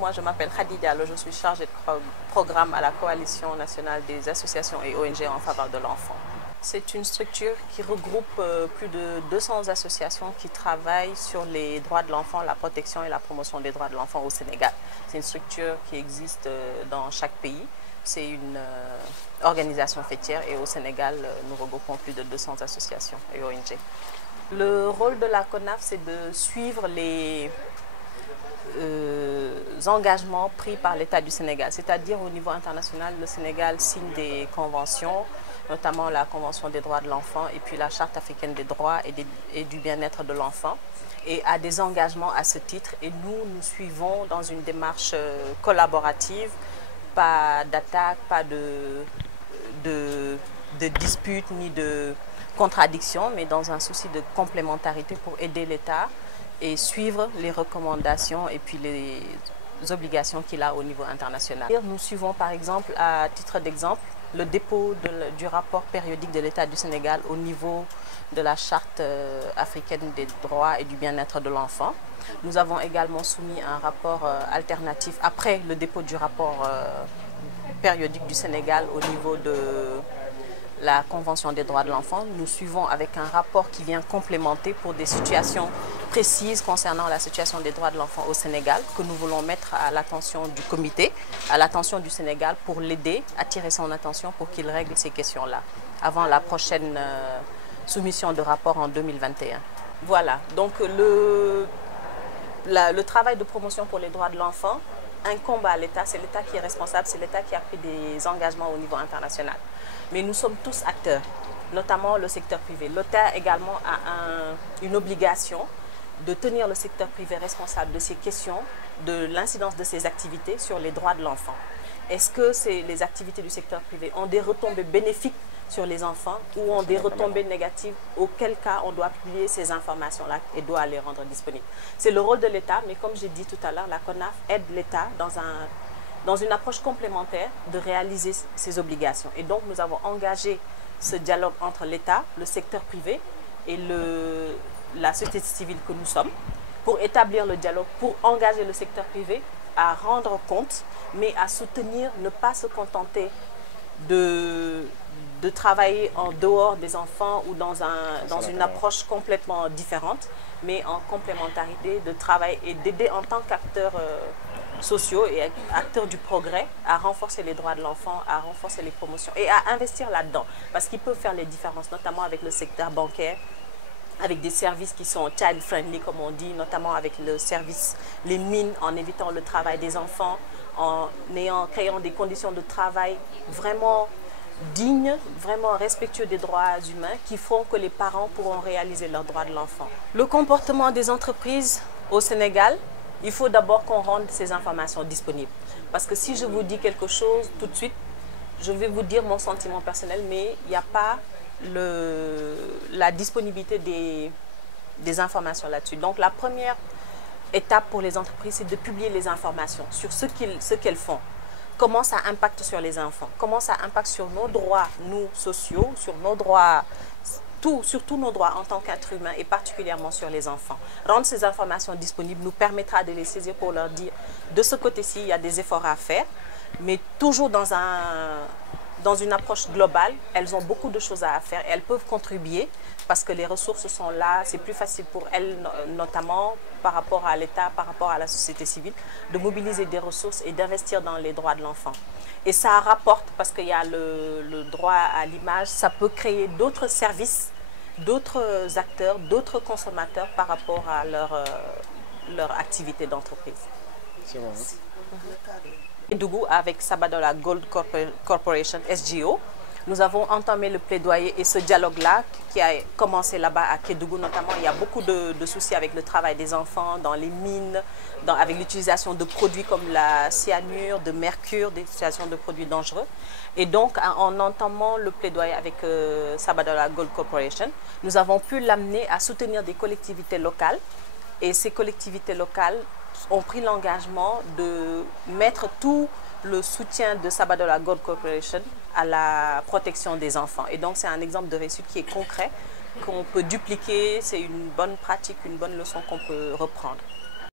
moi je m'appelle Khady Diallo, je suis chargée de programme à la Coalition nationale des associations et ONG en faveur de l'enfant. C'est une structure qui regroupe plus de 200 associations qui travaillent sur les droits de l'enfant, la protection et la promotion des droits de l'enfant au Sénégal. C'est une structure qui existe dans chaque pays. C'est une organisation fêtière et au Sénégal, nous regroupons plus de 200 associations et ONG. Le rôle de la CONAF, c'est de suivre les engagements pris par l'État du Sénégal. C'est-à-dire au niveau international, le Sénégal signe des conventions, notamment la Convention des droits de l'enfant et puis la Charte africaine des droits et du bien-être de l'enfant, et a des engagements à ce titre. Et nous suivons dans une démarche collaborative, pas d'attaque, pas de dispute ni de contradiction, mais dans un souci de complémentarité pour aider l'État et suivre les recommandations et puis les obligations qu'il a au niveau international. Nous suivons par exemple, à titre d'exemple, le dépôt du rapport périodique de l'État du Sénégal au niveau de la Charte africaine des droits et du bien-être de l'enfant. Nous avons également soumis un rapport alternatif après le dépôt du rapport périodique du Sénégal au niveau de la Convention des droits de l'enfant. Nous suivons avec un rapport qui vient complémenter pour des situations précises concernant la situation des droits de l'enfant au Sénégal, que nous voulons mettre à l'attention du comité, à l'attention du Sénégal, pour l'aider, attirer son attention pour qu'il règle ces questions-là avant la prochaine soumission de rapport en 2021. Voilà, donc le travail de promotion pour les droits de l'enfant incombe à l'État. C'est l'État qui est responsable, c'est l'État qui a pris des engagements au niveau international. Mais nous sommes tous acteurs, notamment le secteur privé. L'État également a une obligation de tenir le secteur privé responsable de ces questions, de l'incidence de ces activités sur les droits de l'enfant. Est-ce que les activités du secteur privé ont des retombées bénéfiques sur les enfants ou ont des retombées négatives, auquel cas on doit publier ces informations-là et doit les rendre disponibles. C'est le rôle de l'État, mais comme j'ai dit tout à l'heure, la CONAF aide l'État dans une approche complémentaire de réaliser ses obligations. Et donc nous avons engagé ce dialogue entre l'État, le secteur privé et la société civile que nous sommes, pour établir le dialogue, pour engager le secteur privé à rendre compte, mais à soutenir, ne pas se contenter de travailler en dehors des enfants ou dans une approche complètement différente, mais en complémentarité, de travail et d'aider en tant qu'acteurs sociaux et acteurs du progrès à renforcer les droits de l'enfant, à renforcer les promotions et à investir là-dedans. Parce qu'ils peuvent faire les différences, notamment avec le secteur bancaire, avec des services qui sont child-friendly, comme on dit, notamment avec le service, les mines, en évitant le travail des enfants, en créant des conditions de travail vraiment dignes, vraiment respectueux des droits humains, qui font que les parents pourront réaliser leurs droits de l'enfant. Le comportement des entreprises au Sénégal, il faut d'abord qu'on rende ces informations disponibles. Parce que si je vous dis quelque chose tout de suite, je vais vous dire mon sentiment personnel, mais il n'y a pas la disponibilité des informations là-dessus. Donc la première étape pour les entreprises, c'est de publier les informations sur ce qu'elles font. Comment ça impacte sur les enfants, comment ça impacte sur nos droits, nous, sociaux, sur nos droits, sur tous nos droits en tant qu'être humain et particulièrement sur les enfants. Rendre ces informations disponibles nous permettra de les saisir pour leur dire, de ce côté-ci, il y a des efforts à faire, mais toujours dans une approche globale, elles ont beaucoup de choses à faire et elles peuvent contribuer parce que les ressources sont là, c'est plus facile pour elles, notamment par rapport à l'État, par rapport à la société civile, de mobiliser des ressources et d'investir dans les droits de l'enfant. Et ça rapporte, parce qu'il y a le droit à l'image, ça peut créer d'autres services, d'autres acteurs, d'autres consommateurs par rapport à leur activité d'entreprise. C'est bon. Kédougou, avec Sabodala Gold Corporation, SGO, nous avons entamé le plaidoyer et ce dialogue-là qui a commencé là-bas à Kédougou notamment. Il y a beaucoup de soucis avec le travail des enfants dans les mines, avec l'utilisation de produits comme la cyanure, de mercure, des utilisations de produits dangereux. Et donc, en entamant le plaidoyer avec Sabodala Gold Corporation, nous avons pu l'amener à soutenir des collectivités locales. Et ces collectivités locales ont pris l'engagement de mettre tout le soutien de Sabodala Gold Corporation à la protection des enfants. Et donc c'est un exemple de réussite qui est concret, qu'on peut dupliquer, c'est une bonne pratique, une bonne leçon qu'on peut reprendre.